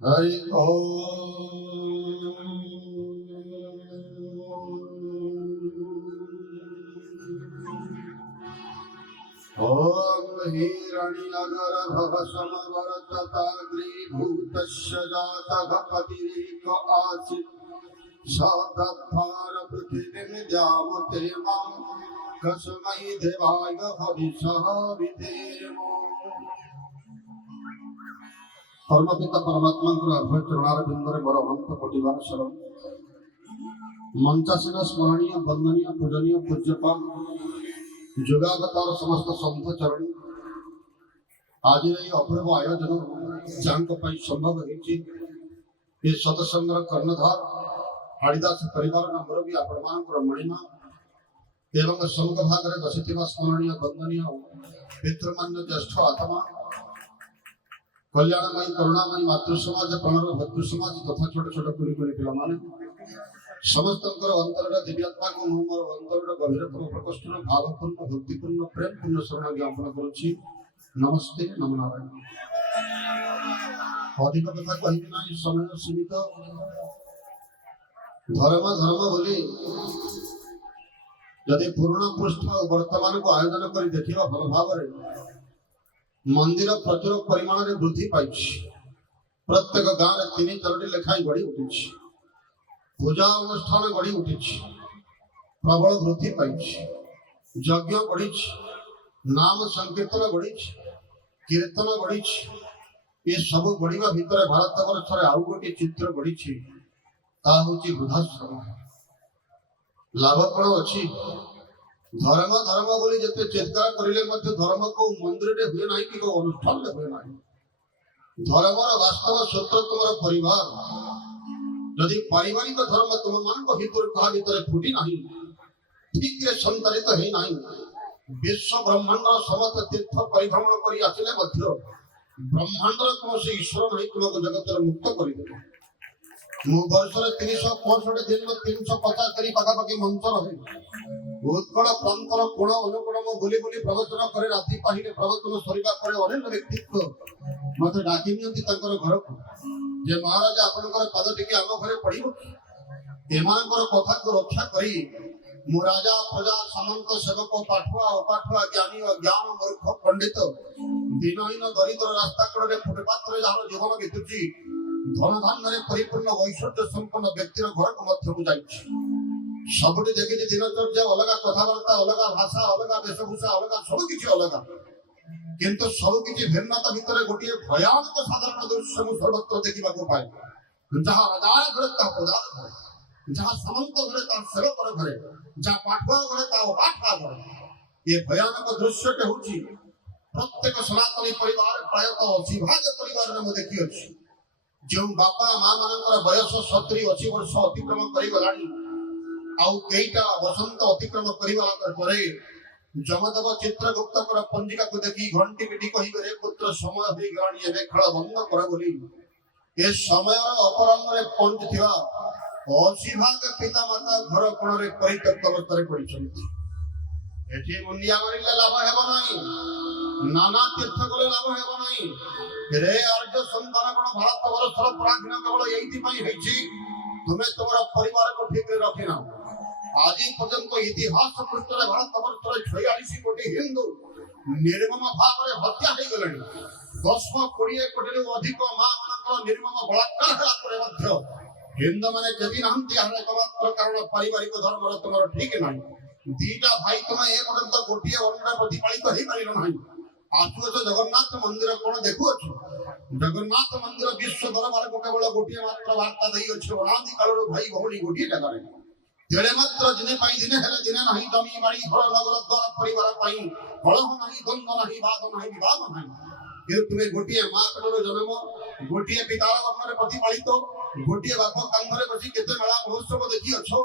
हरि ओम हिरण्यगर भव समवरतताग्रीभूतस्य जातः पतिरेक आसीत् सदद्भार पृथिवीं द्यावते मां कस्मै देवाय हविषः विधेम। परमपिता परमात्मा अभय चरणार बिंदुरे मोर अनंत कोटिवार शरण। मंचासीन स्मरणीय वंदनीय पूजनीय पूज्यपाल जुगावतार समस्त संत चरण आज अपूर्व आयोजन जहाँ संभव होती सतसंग कर्णधार हरिदास परिवार मुरबी आपण मणिमा एवं संघ भाग में बसी स्मरणीय वंदनीय पितृमान्य ज्येष्ठ आत्मा कल्याणमयी करुणामयी मातृ समाज प्रणव भक्तृ समाज तथा छोट छोट कुड़ी कुड़ी पिला माने समस्त अंतर दिव्यात्मा को मोर अंतर गभीरतम प्रकोष्ठ भावपूर्ण भक्तिपूर्ण प्रेमपूर्ण शरण ज्ञापन करुछि। नमस्ते नमो नारायण। अधिक कथा कहि ना समय सीमित धर्म धर्म बोली यदि पुराना पृष्ठ वर्तमान को आयोजन कर देखा भल भाव मंदिर प्रचुर परिमाण में वृद्धि पाई। प्रत्येक गाँव में 3-4 लेखाई गढ़ी उठी पूजा अनुष्ठान गढ़ी उठी प्रबल वृद्धि पाई। यज्ञ गढ़ी नाम संकीर्तन गढ़ी कीर्तन गढ़ी ये सब गढ़ा भितर भारत वर्ष आउ गोटे चित्र गढ़ी वृद्धाश्रम। लाभ कौन अच्छी धर्म धर्म बोली जिते चित्कार करिले मध्य धर्म को मंदिर रे हुए नहीं कि को अनुष्ठान रे हुए नहीं। धर्मर वास्तव सूत्र तुम परिवार यदि पारिवारिक धर्म तुम मान को भीतर कहा भीतर फुटी नहीं ठीक रे संतरित है नहीं विश्व ब्रह्मांड समस्त तीर्थ परिभ्रमण करी आसिले मध्य ब्रह्मांड कौन से ईश्वर नहीं तुमको जगत मुक्त कर दे। मु वर्ष 365 दिन में 350 पाखापाखि मंच रहे उत्कल प्रांतर कोण अनुकोण बुली बुली प्रवचन करे राति पाहिले प्रवचन सरिबा परे अनेक व्यक्तित्व मते डाकी नियंती तांकर घर को जे महाराज आपनकर पद टिके आम घरे पड़िबो एमानकर कथा को रक्षा करी मु राजा प्रजा समंत सेवक पाठुआ अपाठुआ ज्ञानी अज्ञान मूर्ख पंडित दिनहीन दरिद्र रास्ता कड़े फुटपाथ रे जहार जीवन बीतुची धन धान्य परिपूर्ण ऐश्वर्य संपन्न व्यक्तिर घर को मध्य को जाई सबुठी देखी दिनचर्या अलग कथबार्ता अलग भाषा अलग वेशभूषा अलग सब किसी अलग किंतु सब किसी भिन्नता भितर गोटे भयानक साधारण दृश्य मु सर्वत्र देखा पाए जहाँ राजार घरे ता प्रजार घरे जहाँ समंत घरे ता सेवकर घरे जहाँ पाठुआ घरे ता अपाठुआ घरे ये भयानक दृश्य के होची प्रत्येक सनातनी परिवार प्रायतः 80 भाग परिवार में मु देखी अछि जो बापा मां मानकर बयस 70-80 वर्ष अतिक्रम करि गलानी आउ केईटा वसंत अतिक्रम करिवा परे जमदेव चित्रगुप्त पंजिका को देखी घंटी पिटी कहि रे पुत्र समय हो गलानी एबे खेल बंद कर बोली ए समय अपराह्न रे पंच थिवा 80 भाग पिता माता घर कोण रे परित्यक्त अवस्था रे पड़िछन्ति। एठी मुंडिया मारिले लाभ हेबो नाही नाना तीर्थ गले लाभ हेबो नाही रे अर्ज संतान कोण भारत वर्षर प्राचीन केवल एइति पई हेछि तुमे तोरा परिवार को ठीक रे रखिना। आज पर्यंत इतिहास पृष्ठ भारत वर्ष 46 कोटी हिंदू निर्मम भाव में हत्या हो गले 10-20 कोटी अधिक मां मान निर्मम बलात्कार हिंदू मैंने जदि नहांती एकमात्र कारण पारिवारिक धर्म तुम ठीक ना दीटा भाई तुम ए पर्यंत गोटे वर्णना प्रतिपालित हो पार ना आसुच जगन्नाथ मंदिर कौन देखु जगन्नाथ मंदिर विश्व दरबार को केवल गोटे मात्र वार्ता दी अच्छे अनादि काल भाई भौणी गोटे जगह तेरे मात्र दिने पाई दिने हेले दिने नहीं जमी बाड़ी घर नगर द्वार परिवार पाई कलह नहीं द्वंद्व नहीं वाद नहीं विवाद नहीं कि तुम्हें गोटे मां पेटर जन्म गोटे पितार वर्णन प्रतिपालित गोटे बाप कांधरे बसी केते मेला महोत्सव देखी अच्छो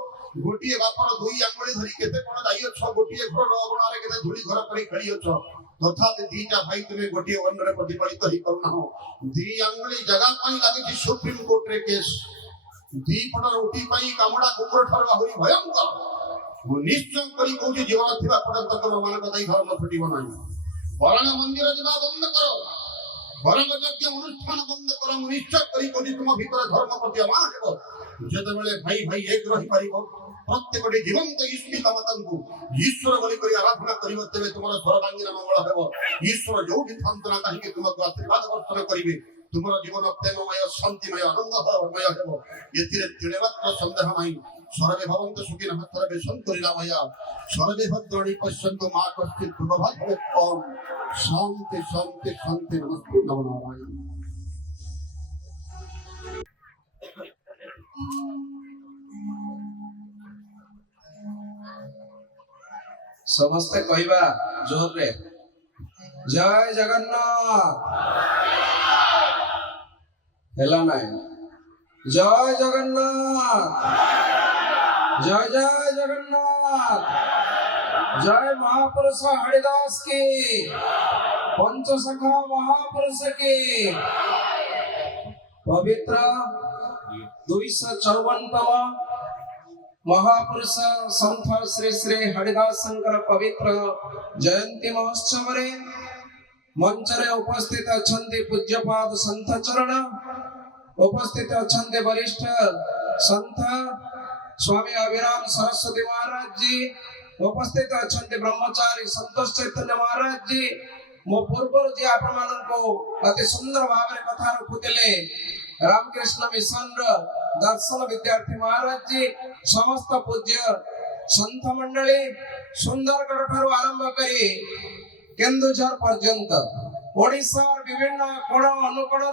गोटे बापर 2 आंगुली धरी केते कोन जाई अच्छो गोटे घर अगणारे केते धूली घर करी खेली अच्छो तथापि दीटा भाई तुम्हें गोटे वर्णन प्रतिपालित ही करना हो 2 आंगुली जगह पाई लागी सुप्रीम कोर्ट रे केस दीपट रोटी पाई कामड़ा कुकुर ठार आहुरी भयंकर मु निश्चय करी कहूँ जीवन थिबा पर्यंत तुम मान कदाई धर्म छुटिब नहीं। वरण मंदिर जीवा बंद करो वरण यज्ञ अनुष्ठान बंद आनंद करम निश्चय करी कोनी तुम भीतर धर्म प्रतीयमान हेबो जेतेबेले भाई भाई एक रही पारिबो प्रत्येकटी जीवंत ईश्वरिता मातांकु ईश्वर बोली करी आराधना करिबो तेबे तुमर सर्वांगीन मंगल हेबो ईश्वर जोठी थांतना काहीकि तुमको आशीर्वाद वर्षण करिवे तुमर जीवन प्रेममय शांतिमय आनंदमय हेबो एतिरे तिणे मात्र संदेह नाही सर्वे भवन्तु सुखिनः सर्वे सन्तु निरामया सर्वे भद्राणि पश्यन्तु मा कश्चित् दुःखभाग् भवेत् ओम शांति शांति शांति नमस्ते नमो नारायण समस्ते कहवा जोर रे जय जगन्नाथ हेला नाय जय जगन्नाथ जय जय जगन्नाथ जय महापुरुष हरिदास की पंचसखा महापुरुष की पवित्र 254तम महापुरुष संत श्री श्री हरिदास शंकर पवित्र जयंती महोत्सव रे मंच रे उपस्थित अछंती पूज्यपाद संत चरण उपस्थित अछंती वरिष्ठ संत स्वामी अभिराम सरस्वती महाराज जी उपस्थित अछंती ब्रह्मचारी संतोष चैतन्य महाराज जी मो पूर्व जी आपण मानको अति सुंदर भाव रे कथा रखुतिले रामकृष्ण मिशन दर्शन विद्यार्थी महाराज जी समस्त पूज्य संत मंडली सुंदरगढ़ ठारू आरंभ करी केन्दुझर पर्यंत ओडिशा विभिन्न कोण अनुकोण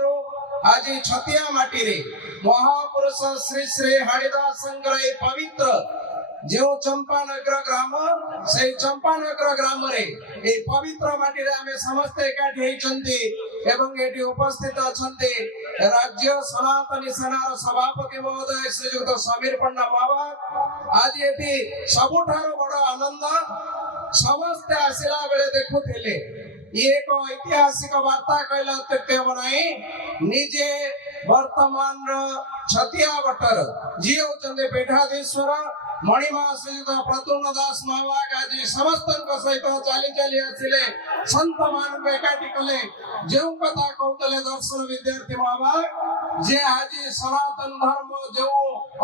आज छतिया माटी रे महापुरुष श्री श्री हरिदास शंकर पवित्र जो चंपानगर ग्राम से चंपानगर ग्राम रे ए पवित्र माटी रे हमें समस्त एकाठी होइचंती एवं एटी उपस्थित अछंती राज्य सनातनी सेनार सभापति महोदय श्रीयुक्त समीर पंडा बाबा आज एटी सबुठारो बड़ आनंद समस्त आसिला बेले देखुथिले एक ऐतिहासिक वार्ता कहला अत्युक्ति बनाई निजे वर्तमान छतिया बटर जी होचंदे पीठाधीश्वर मणिमा श्रीयुक्त प्रद्युम्न दास महाभाग आज समस्त सहित चाली चाली आसिले संत मान एकाठी कले जो कथा कहते दर्शन विद्यार्थी महाभाग जे आज सनातन धर्म जो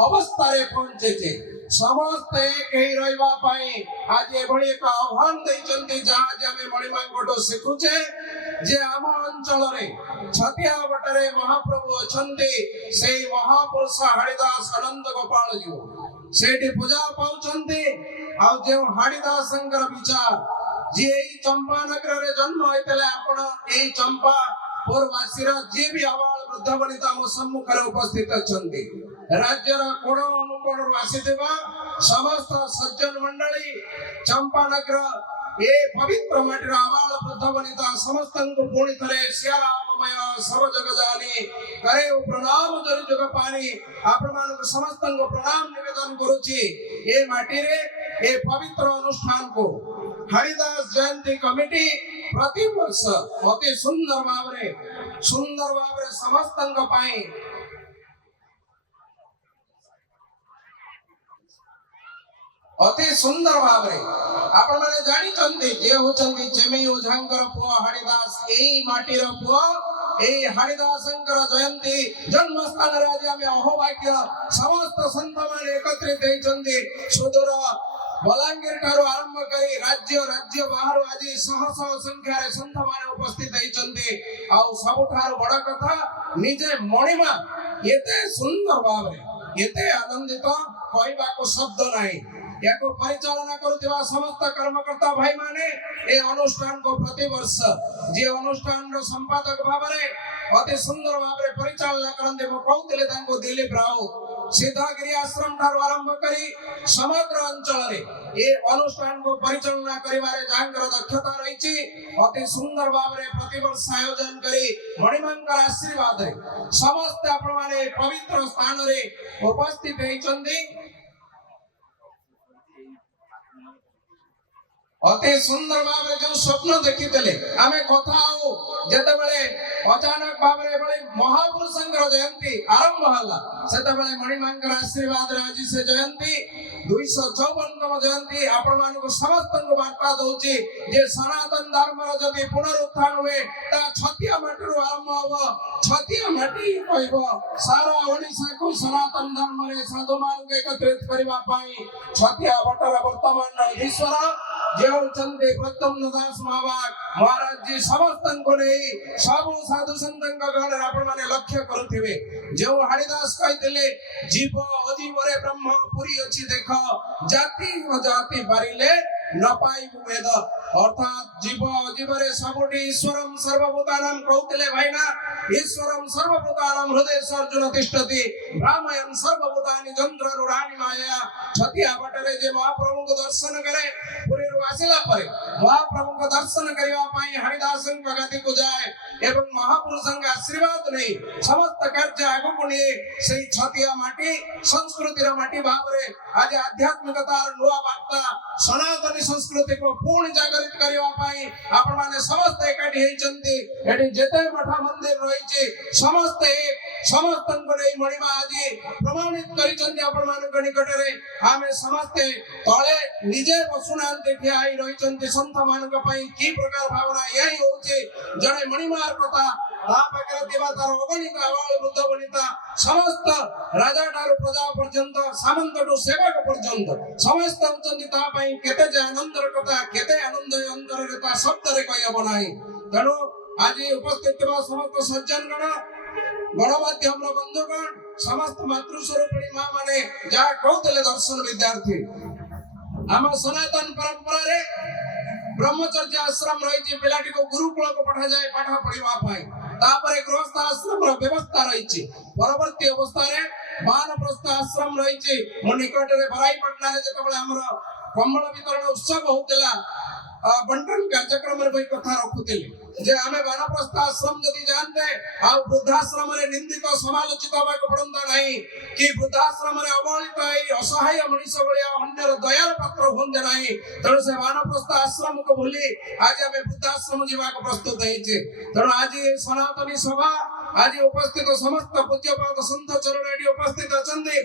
अवस्था रे पहुंचे छे समस्त एक ही रहबा पाई आज एभली एक आह्वान दैचंती जहां जे हमें मणिमा गोटो सिखुचे जे आम अंचल रे छतिया बटरे महाप्रभु अछंती से महापुरुष हरिदास अनंत गोपाल जी सेठी पूजा पाउचंती आ जे हरिदास शंकर विचार जे चंपानगर रे जन्म होइतले आपण ए चंपा पूर्ववासीर जे भी आवाल वृद्ध वनिता मो सम्मुख रे उपस्थित अछंती राज्यर कोण अनुकोण आसीथिबा समस्त सज्जन मंडली चंपानगर ए पवित्र माटीर आवाल वृद्ध वनिता समस्तंको पुणी थरे सियाराममय सर्व जग जानी करे प्रणाम जरि जग पानी आपण मानक समस्तंको प्रणाम निवेदन करूची ए माटी रे ए पवित्र अनुष्ठान को हरिदास जयंती कमिटी प्रति वर्ष अति सुंदर भावरे समस्तंक पाई अति सुंदर भावरे आपण माने जानि चंती जे होचंती जेमे ओझांकर पुआ हरिदास एई माटीर पुआ एई हरिदास शंकर जयंती जन्म स्थान रे आज आमे अहोभाग्य समस्त संत माने एकत्रित हेचंती सुदूर बलांगीर ठारू आरंभ करी राज्य बाहर आज शह शह संख्या रे संत माने उपस्थित हेचंती आ सबठार बड़ कथा निजे मणिमा एते सुंदर भावरे एते आनंदित कहबा को शब्द नाही याको परिचालना करुवा समस्त कर्मकर्ता भाई माने ए अनुष्ठान को प्रति वर्ष जे अनुष्ठान रो संपादक भाबरे अति सुंदर भाबरे परिचालना करंते मो कहउतले तांको दिलीप राव सीधागिरी आश्रम ठारू आरंभ करी समग्र अंचल रे ए अनुष्ठान को परिचालना करिवारे जांकर दक्षता रहिछि अति सुंदर भाबरे प्रति वर्ष आयोजन करी मणिमंकर आशीर्वाद रे समस्त आपण माने पवित्र स्थान रे उपस्थित हेचंदी ଅତି ସୁନ୍ଦର ଭାବରେ ଯେଉଁ ସ୍ୱପ୍ନ ଦେଖିଥିଲେ ଆମେ କଥା ଆଉ ଯେତେବେଳେ ଅଚାନକ ଭାବରେ ଏଭଳି ମହାପୁରୁଷଙ୍କର ଜୟନ୍ତୀ ଆରମ୍ଭ ହେଲା ସେତେବେଳେ ମଣିମାଙ୍କର ଆଶୀର୍ବାଦରେ ଆଜି ସେ ଜୟନ୍ତୀ 254ତମ ଜୟନ୍ତୀ ଆପଣମାନଙ୍କୁ ସମସ୍ତଙ୍କୁ ବାର୍ତ୍ତା ଦଉଛି ଯେ ସନାତନ ଧର୍ମର ଯଦି ପୁନରୁତ୍ଥାନ ହୁଏ ତା ଛତିଆ ମାଟିରୁ ଆରମ୍ଭ ହବ। ଛତିଆ ମାଟି କହିବ ସାରା ଓଡ଼ିଶାକୁ ସନାତନ ଧର୍ମରେ ସାଧୁମାନଙ୍କୁ ଏକତ୍ରିତ କରିବା ପାଇଁ ଛତିଆ ବଟର ବର୍ତ୍ତମାନର ଈଶ୍ୱର ଯେ ହଉଛନ୍ତି ପ୍ରଦ୍ୟୁମ୍ନ ଦାସ ମହାରାଜ ଜୀ ସମସ୍ତଙ୍କୁ ନେଇ ସବୁ ସାଧୁ ସନ୍ତଙ୍କ ଗଣରେ ଆପଣମାନେ ଲକ୍ଷ୍ୟ କରୁଥିବେ ଯେଉଁ ହାଡ଼ିଦାସ କହିଥିଲେ ଜୀବ ଅଜୀବରେ ବ୍ରହ୍ମ ପୁରୀ ଅଛି ଦେଖ ଜାତି ଅଜାତି ପାରିଲେ न पाइबु वेद अर्थात जीव जीवरे सबुटी ईश्वरम सर्वभूतानां कहूतिले भाईना ईश्वरम सर्वभूतानां हृदय अर्जुन तिष्ठति रामायण सर्वभूतानि यंत्र रूढ़ानि माया छतिया बटरे जे महाप्रभु को दर्शन करे पुरी रु आसिला परे महाप्रभु को दर्शन करिवा पई हरिदासन गति को जाए एवं महापुरुषों का आशीर्वाद नहीं समस्त कार्य आगु को नहीं सही छतिया माटी संस्कृतिर माटी भावरे आज आध्यात्मिकतार नुआ वार्ता सनातनी संस्कृति को पूर्ण जागृत करिवा पाई आपण माने समस्त एकाठी हेचंती एठी जेते मठ मंदिर रहिचे समस्त एक समस्तन को नै मणिमा आजी प्रमाणित करिचंती आपण मानक निकटरे आमे समस्त तळे निजे बसुनांते ठियाई रहिचंती संत मानक पई की प्रकार भावना यही होचे जणे मणिमार कथा ता पाखरे देवा तार अगणित आवाळ वृद्ध वनिता समस्त राजा ठारू प्रजा पर्यंत सामंत टू सेवक पर्यंत समस्त होचंती ता पई केते जे आनंदर कथा केते आनंद अंतर रे ता शब्द रे कहब नाही तेणु आज उपस्थित थिबा समस्त सज्जन गण गणमाध्यम बंधुगण समस्त मातृस्वरूपिणी मां माने जा कहतले दर्शन विद्यार्थी आम सनातन परंपरा रे ब्रह्मचर्य आश्रम रही पिलाटी को गुरुकुल को पठा जाए पाठ पढ़िबा पाई तापरे गृहस्थ आश्रम रो व्यवस्था रही परवर्ती अवस्था रे वानप्रस्थ आश्रम रही मो निकट रे भराई पटना रे जतबळे हमर कम्बल वितरण उत्सव होतला बंटन कार्यक्रम रे कथा रखुतिले जे आमे वानप्रस्थ आश्रम जदी जानते आ वृद्धाश्रम रे निंदित समालोचित होबा को पड़ंदा नहीं कि वृद्धाश्रम रे अवहेलित है असहाय मनुष्य भलिया अन्यर दयार पात्र होंदे नहीं तण से वानप्रस्थ आश्रम को भूली आज आमे वृद्धाश्रम जीवा को प्रस्तुत हेचे तण आज सनातनी सभा आज उपस्थित समस्त पूज्यपाद संत चरण एडी उपस्थित अछंती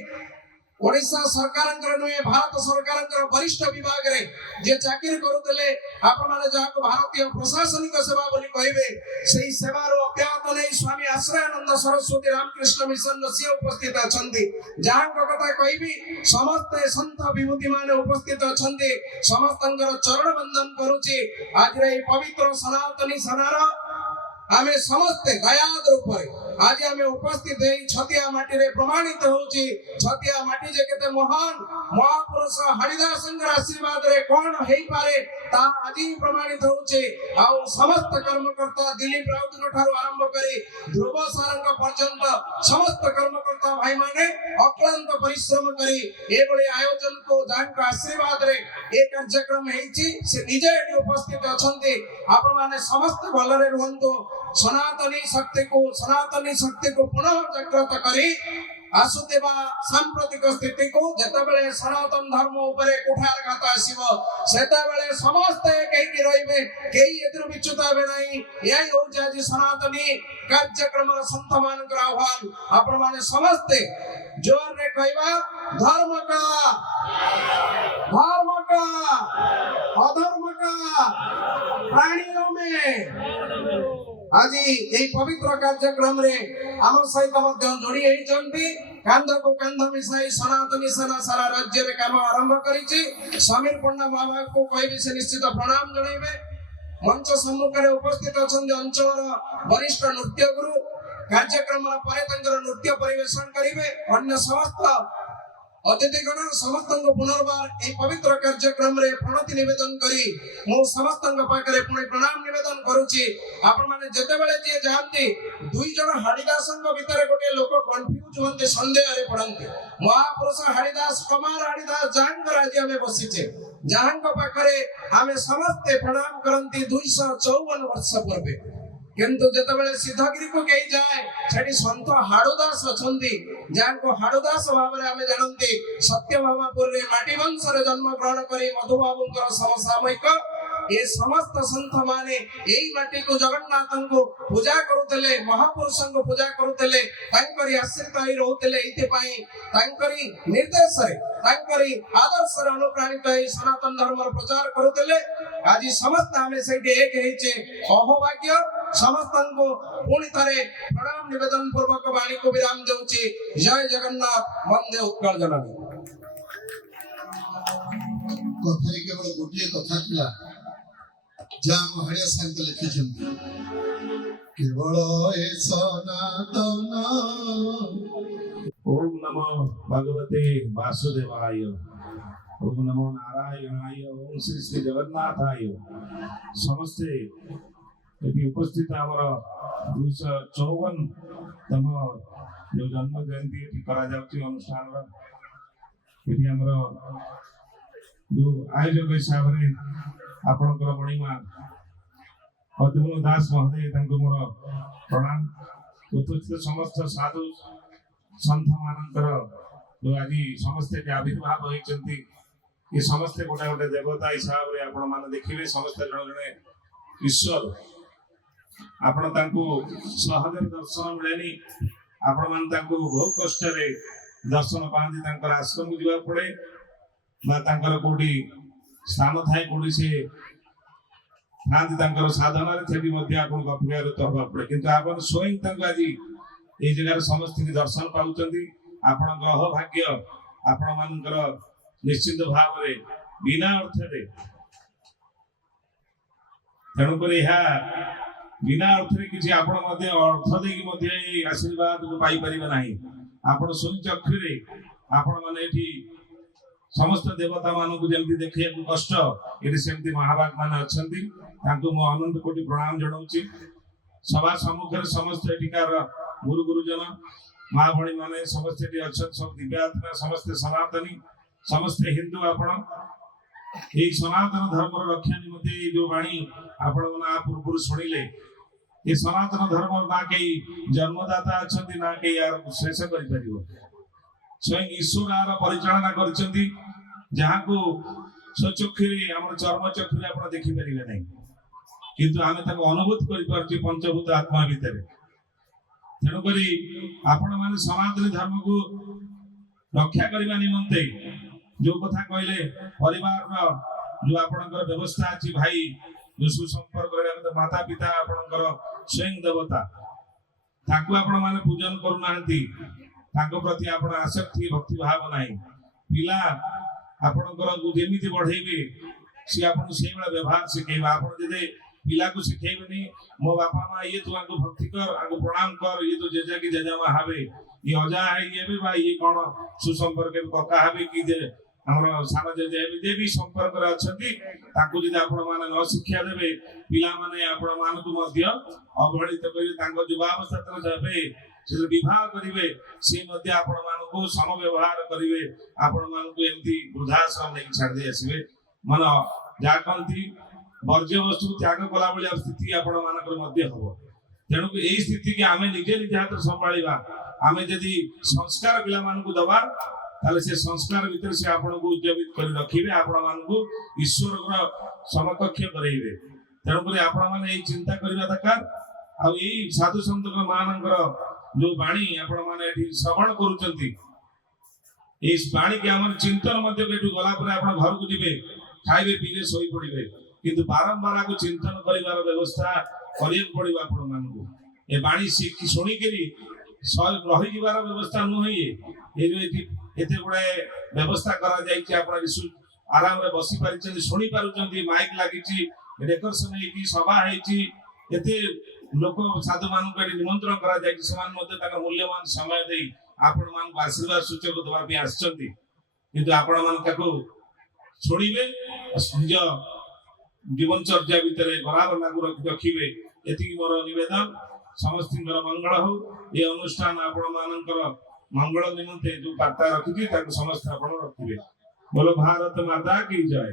ओडिशा सरकार नुहे भारत सरकार वरिष्ठ विभाग रे जे चाकरी करुतले आपण माने जाको भारतीय प्रशासनिक सेवा बोली कहिबे सेही सेवा रो अभ्यात नै स्वामी आश्रयानंद सरस्वती रामकृष्ण मिशन सी उपस्थित अछंती जाको कथा कहिबी समस्त संत विभूति माने उपस्थित अछंती समस्तंकर चरण वंदन करूची आज रे पवित्र सनातनी सनार आमे समस्त दयाद रूपरे आज आमे उपस्थित है छतिया माटी रे प्रमाणित होची छतिया माटी जे केते महान महापुरुष हरिदासंकर आशीर्वाद रे कोन हेई पारे ता आजि प्रमाणित होची आ समस्त कर्मकर्ता दिलीप राउत ठारू आरंभ करी ध्रुव सारंग पर्यंत समस्त कर्मकर्ता भाई माने अक्लांत परिश्रम करी एबळे आयोजन को जान का आशीर्वाद रे ए कार्यक्रम हेची से निजे उपस्थित अछंती आपण माने समस्त भलरे रहंतो सनातनी शक्ति को पुनः जागृत करी आसुतेबा सांप्रतिक स्थिति को जेतेबेले सनातन धर्म उपरे कुठारघात आसीबो सेतेबेले समस्त एकेकी रहिबे केही एतिर विच्युत हेबे नाही एई होउछ आज सनातनी कार्यक्रम संत मानकर आह्वान आपण माने समस्त जोर रे कहबा धर्म का अधर्म का प्राणियों में आज यही पवित्र कार्यक्रम रे आम सहित जोड़ी होती कांध को कांध मिसाई सनातनी सेना सारा राज्य रे काम आरंभ करिछि समीर पंडा बाबा को कहबी से निश्चित प्रणाम जणाइबे मंच सम्मुख रे उपस्थित अछन अंचल वरिष्ठ नृत्य गुरु कार्यक्रम परे तंगर नृत्य परिवेशन करिवे अन्य समस्त अतिथिगण समस्त पुनर्बार ए पवित्र कार्यक्रम रे प्रणति निवेदन करी मो समस्त पाखरे पुणी प्रणाम निवेदन करूची आपण माने जते बेले जे जानती दुई जण हरिदासंग भितर गोटे लोक कंफ्यूज होते संदेह रे पड़ंती महापुरुष हरिदास कुमार हरिदास जांगर आज हमें बसिचे जांग पाखरे हमें समस्त प्रणाम करंती 254 वर्ष पूर्वे କିନ୍ତୁ ଯେତେବେଳେ ସିଦ୍ଧଗିରିକୁ କେହି ଯାଏ ସେଠି ସନ୍ଥ ହାଡୁଦାସ ଅଛନ୍ତି, ଯାହାଙ୍କୁ ହାଡୁଦାସ ଭାବରେ ଆମେ ଜାଣନ୍ତି। ସତ୍ୟଭାମାପୁରରେ ମାଟି ବଂଶରେ ଜନ୍ମ ଗ୍ରହଣ କରି ମଧୁବାବୁଙ୍କର ସମସାମୟିକ ଏ ସମସ୍ତ ସନ୍ଥ ମାନେ ଏଇ ମାଟିକୁ ଜଗନ୍ନାଥଙ୍କୁ ପୂଜା କରୁଥିଲେ, ମହାପୁରୁଷଙ୍କୁ ପୂଜା କରୁଥିଲେ, ତାଙ୍କରି ଆଶ୍ରିତ ହୋଇ ରହୁଥିଲେ। ଏଇଥିପାଇଁ ତାଙ୍କରି ନିର୍ଦ୍ଦେଶରେ ତାଙ୍କରି ଆଦର୍ଶରେ ଅନୁପ୍ରାଣିତ ହେଇ ସନାତନ ଧର୍ମର ପ୍ରଚାର କରୁଥିଲେ। ଆଜି ସମସ୍ତେ ଆମେ ସେଇଠି ଏକ ହେଇଛେ, ଅହୋଭାଗ୍ୟ। ସମସ୍ତଙ୍କୁ ପୁଣି ଥରେ ପ୍ରଣାମ ନିବେଦନ ପୂର୍ବକ ବାଣୀକୁ ବିରାମ ଦେଉଛି। ଜୟ ଜଗନ୍ନାଥ, ବନ୍ଦେ ଉତ୍କଳ ଜନନୀ। କଥାରେ କେବଳ ଗୋଟିଏ କଥା ଥିଲା, ଯାହା ମହାଳିଆ ସାହିତ୍ୟ ଲେଖିଛନ୍ତି, କେବଳ ଏ ସନାତନ। ओम नमो भगवते वासुदेवाय, ओम नमो नारायणाय, ओम श्री श्री जगन्नाथाय। समस्ते एटी उपस्थित आमर 254तम जो जन्म जयंती एटी करा जाउची अनुष्ठान एटी आमर जो आयोजक हिसाब रे आपनकर बणीमा पद्मनाभ दास महोदय तांको मोर प्रणाम। उपस्थित समस्त साधु संत मानकर जो आज समस्ते आविर्भाव होती ये समस्ते गोटे गोटे देवता हिसाब से आपण मैंने देखिए, समस्ते जड़े जड़े ईश्वर। आपण सहज दर्शन मिले, आपण मैंने बहुत कष्ट दर्शन पाती। आश्रम को जावाक पड़े कौटी स्थान थाए कौटी से था साधन से अपेक्षारत हवा पड़े, किंतु आप स्वयं आज ये जगह समस्त दर्शन पाँच। आपण अहभाग्य, आपण मानकर निश्चित भाव में बिना अर्थ तेणुक बिना अर्थ किसी आपण अर्थ देकी आशीर्वाद को पाई परिबे नाही। आपण स्वयं चक्षुरे आपण माने एठी समस्त देवता मानक जमी देखा कष्ट ये सेमती महाभाग मान अच्छा मो अनंत कोटि प्रणाम जनाऊँगी। सभा सम्मुख समस्त एटिकार गुरु गुरुजन माँ भणी माने समस्ते अच्छा, सब दिव्यात्मा, समस्ते सनातनी, समस्ते हिंदू। आपण ये सनातन धर्म रक्षा निमंते जो वाणी आपण पूर्व शुणिले, ये सनातन धर्म ना कई जन्मदाता अच्छा ना कई यार शेष कर स्वयं ईश्वर यार परिचालना कर जहाँ को स्वचक्षु आम चर्म चक्षु आप देखिपारे ना, किंतु आम अनुभूत कर पंचभूत आत्मा भितर। तेणुक आपण मैंने सनातन धर्म को रक्षा करने निमंते जो कथा कहले परिवार जो आपणकर व्यवस्था अच्छी भाई जो सुसंपर्क माता पिता आपणकर स्वयं देवता ताकू आपण माने पूजन करूना प्रति आपण आसक्ति भक्ति भाव ना। पिला आपणकर जेमिति बढ़ेबे सी आपन से व्यवहार शिखेबा। आपण जदे पिला को शिखेबनी मो बापा माँ ये तू आगु भक्ति कर, आगु प्रणाम कर, ये तो जेजा की जेजामा हावे, ये अजा है ये भी भाई ये कौन सुसंपर्क कका हावे कि जे हमर सारा जेजे जे भी संपर्क रे अछंती ताकू जदि आपण माने न शिक्षा देबे, पिला माने आपण मानकु मध्य अवहेलित करि तांको युवावस्था तक जाबे, से विवाह करिवे, से मध्य आपण मानकु सम व्यवहार करिवे, आपण मानकु एमती वृद्धाश्रम नै छाड़ दे आसीबे। मन जाकंती वर्ज्य वस्तु त्याग कला भली स्थिति आपण मानकर मध्य हबो। तेणु यही स्थिति की आमे निजे निजे हाथ संभाळिबा, आमे जदि संस्कार पिला मानकु दबा ताले से संस्कार भीतर से आपण को उज्जीवित कर रखिबे, आपण मानकु ईश्वर को समकक्ष करैबे। तेणु कर आपण माने एई चिंता करबा दरकार। आ एई साधु संत मानकर जो वाणी आपण माने एठी श्रवण करूचंती, एई वाणी के हमर चिंतन मध्य एठु गला पर आपण घर को जिबे, खाइबे पीबे सोई पड़िबे, किंतु बारंबार को चिंतन करिवार व्यवस्था करियक पड़िबा। आपण मानकु ए वाणी सुनी करी रही जीवार व्यवस्था नुहे, ये जो एते गुड़े व्यवस्था करा जाइछि, आपण आराम रे बसी पारिछन, सुनी पारुछन, माइक लागिछि, डेकोरेशन हेछि, सभा हेछि, एते लोक साधु मानक निमंत्रण करा जाइछि, समान मध्ये ताका मूल्यवान समय देई आपण मानक आशीर्वाद सूचक दबा पे आछंती, किंतु आपण मान ताको छोड़िबे, निज जीवनचर्या भितर बराबर लागू रखिबे। एति मोर निवेदन। समस्त मंगल हो। ये अनुष्ठान आपण मानकर मंगल निमंते जो वार्ता रखी समस्त आपण रखिबे। बोलो भारत माता की जय।